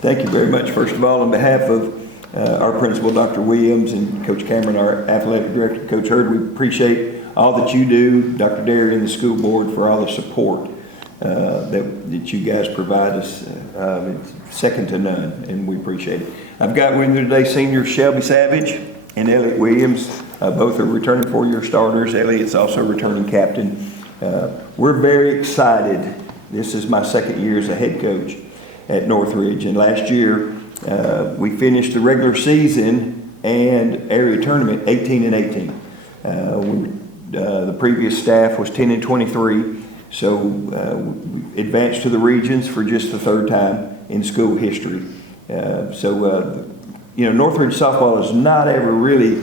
Thank you very much. First of all, on behalf of our principal, Dr. Williams, and Coach Cameron, our athletic director, Coach Hurd, we appreciate all that you do, Dr. Derry and the school board, for all the support that you guys provide us. It's second to none, and we appreciate it. I've got with me today seniors Shelby Savage and Elliot Williams. Both are returning four-year starters. Elliot's also returning captain. We're very excited. This is my second year as a head coach at Northridge, and last year we finished the regular season and area tournament 18-18. The previous staff was 10-23, so we advanced to the regions for just the third time in school history. Northridge softball has not ever really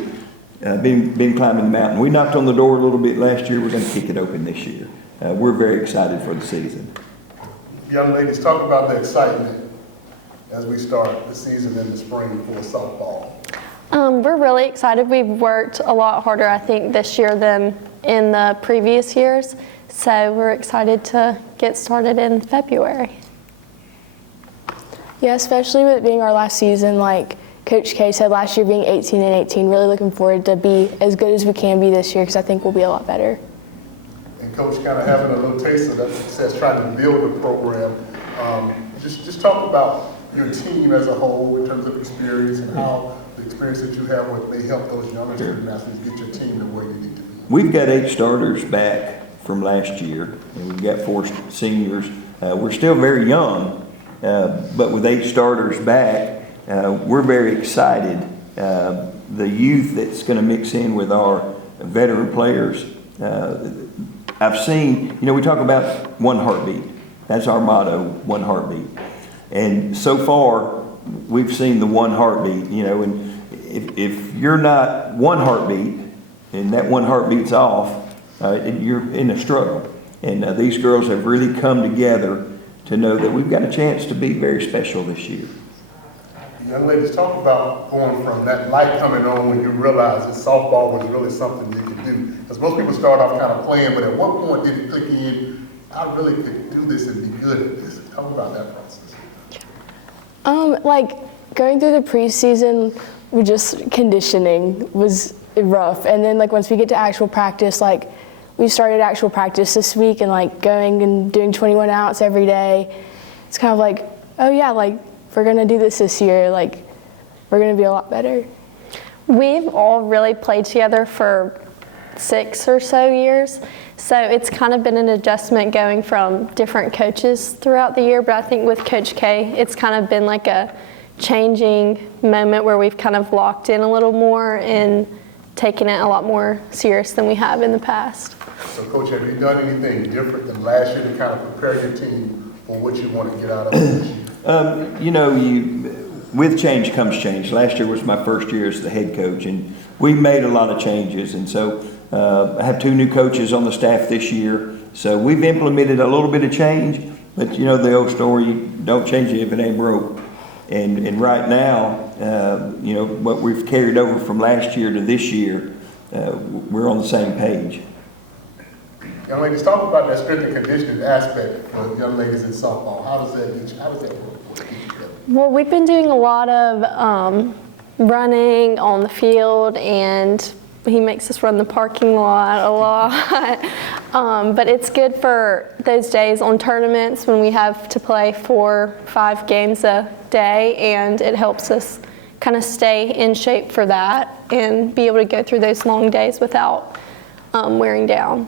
been climbing the mountain. We knocked on the door a little bit last year. We're going to kick it open this year. We're very excited for the season. Young ladies, talk about the excitement as we start the season in the spring for softball. We're really excited. We've worked a lot harder, I think, this year than in the previous years. So we're excited to get started in February. Yeah, especially with it being our last season, like Coach K said last year being 18-18, really looking forward to be as good as we can be this year because I think we'll be a lot better. And Coach, kind of having a little taste of that success, trying to build the program. Just talk about your team as a whole in terms of experience and how the experience that you have may help those younger student athletes get your team to where you need to be. We've got 8 starters back from last year, and we've got 4 seniors. We're still very young, but with 8 starters back, we're very excited. The youth that's going to mix in with our veteran players, I've seen, we talk about one heartbeat. That's our motto, one heartbeat. And so far, we've seen the one heartbeat, and if you're not one heartbeat, and that one heartbeat's off, you're in a struggle. And these girls have really come together to know that we've got a chance to be very special this year. Young ladies, talk about going from that light coming on when you realize that softball was really something you could do. Because most people start off kind of playing, but at what point did it click in, I really could do this and be good at this? Talk about that process. Like going through the preseason, conditioning was rough. And then once we get to actual practice, we started actual practice this week and going and doing 21 outs every day. It's kind of oh yeah, we're going to do this year, we're going to be a lot better. We've all really played together for 6 or so years, so it's kind of been an adjustment going from different coaches throughout the year, but I think with Coach K, it's kind of been a changing moment where we've kind of locked in a little more and taken it a lot more serious than we have in the past. So Coach, have you done anything different than last year to kind of prepare your team for what you want to get out of this year? With change comes change. Last year was my first year as the head coach, and we made a lot of changes. And so I have 2 new coaches on the staff this year. So we've implemented a little bit of change, but the old story, don't change it if it ain't broke. And right now, what we've carried over from last year to this year, we're on the same page. Young ladies, talk about that strength and conditioning aspect for young ladies in softball. How does that work? Well, we've been doing a lot of running on the field, and he makes us run the parking lot a lot. But it's good for those days on tournaments when we have to play 4 or 5 games a day, and it helps us kind of stay in shape for that and be able to go through those long days without wearing down.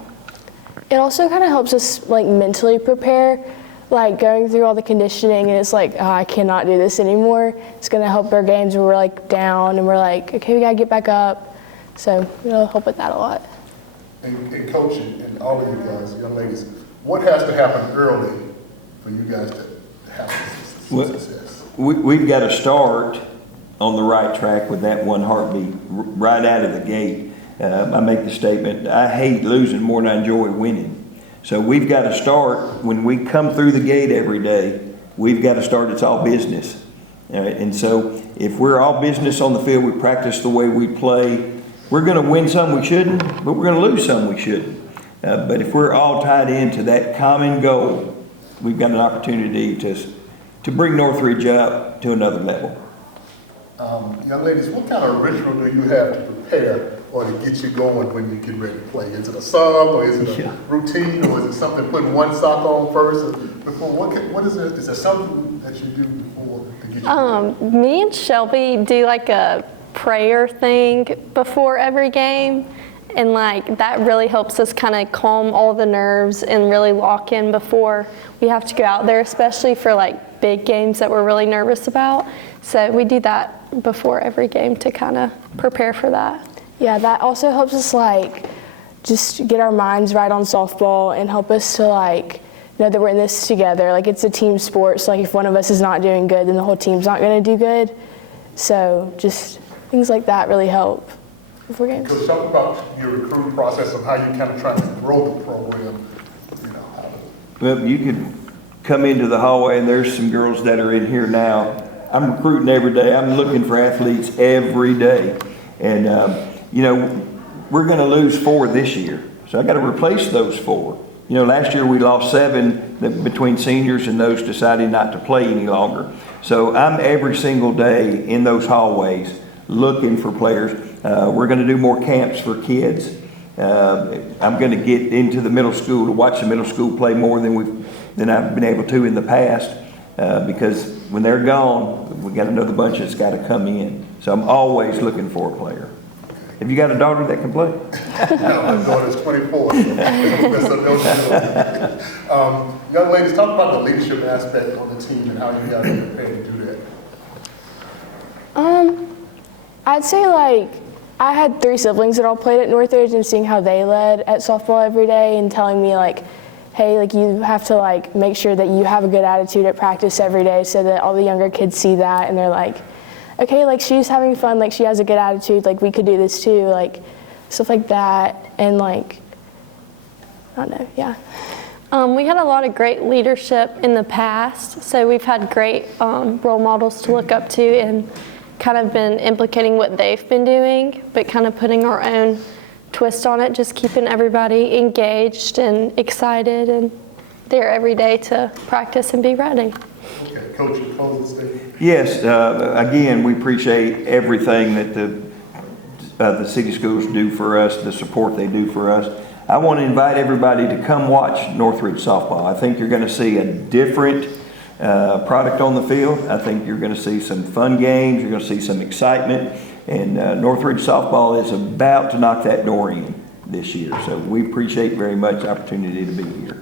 It also kind of helps us mentally prepare, going through all the conditioning, and it's I cannot do this anymore. It's going to help our games where we're down and we're okay, we got to get back up. So it'll help with that a lot. And coaching, and all of you guys, young ladies, what has to happen early for you guys to have success? We've got to start on the right track with that one heartbeat right out of the gate. I make the statement, I hate losing more than I enjoy winning. So we've got to start, when we come through the gate every day, we've got to start, it's all business. And so if we're all business on the field, we practice the way we play, we're going to win some we shouldn't, but we're going to lose some we shouldn't. But if we're all tied into that common goal, we've got an opportunity to to bring Northridge up to another level. Young ladies, what kind of ritual do you have to prepare or to get you going when you get ready to play? Is it a song, or is it a routine, or is it something putting one sock on first or before? What is it? Is there something that you do before to get you ready? Me and Shelby do like a prayer thing before every game, and like that really helps us kind of calm all the nerves and really lock in before we have to go out there, especially for like big games that we're really nervous about. So we do that before every game to kind of prepare for that. Yeah, that also helps us like just get our minds right on softball and help us to like know that we're in this together. Like it's a team sport, so like if one of us is not doing good, then the whole team's not going to do good. So just things like that really help before games. Coach, talk about your recruiting process of how you kind of try to grow the program. Well, you could come into the hallway and there's some girls that are in here now. I'm recruiting every day. I'm looking for athletes every day. And, we're going to lose 4 this year. So I got to replace those 4. Last year we lost 7 between seniors and those deciding not to play any longer. So I'm every single day in those hallways looking for players. We're going to do more camps for kids. I'm going to get into the middle school to watch the middle school play more than I've been able to in the past, because when they're gone, we got another bunch that's got to come in. So I'm always looking for a player. Have you got a daughter that can play? No, my daughter's 24. Young ladies, talk about the leadership aspect on the team and how you guys are prepared to do that. I'd say like I had 3 siblings that all played at Northridge, and seeing how they led at softball every day and telling me like, hey, like you have to like make sure that you have a good attitude at practice every day so that all the younger kids see that and they're like, okay, like she's having fun, like she has a good attitude, like we could do this too, like stuff like that. And like, I don't know, yeah. We had a lot of great leadership in the past, so we've had great role models to look up to and kind of been implicating what they've been doing, but kind of putting our own twist on it, just keeping everybody engaged and excited and there every day to practice and be ready. Okay, Coach, your closing statement. Yes, again, we appreciate everything that the city schools do for us, the support they do for us. I want to invite everybody to come watch Northridge softball. I think you're going to see a different product on the field. I think you're going to see some fun games. You're going to see some excitement. And Northridge softball is about to knock that door in this year. So we appreciate very much the opportunity to be here.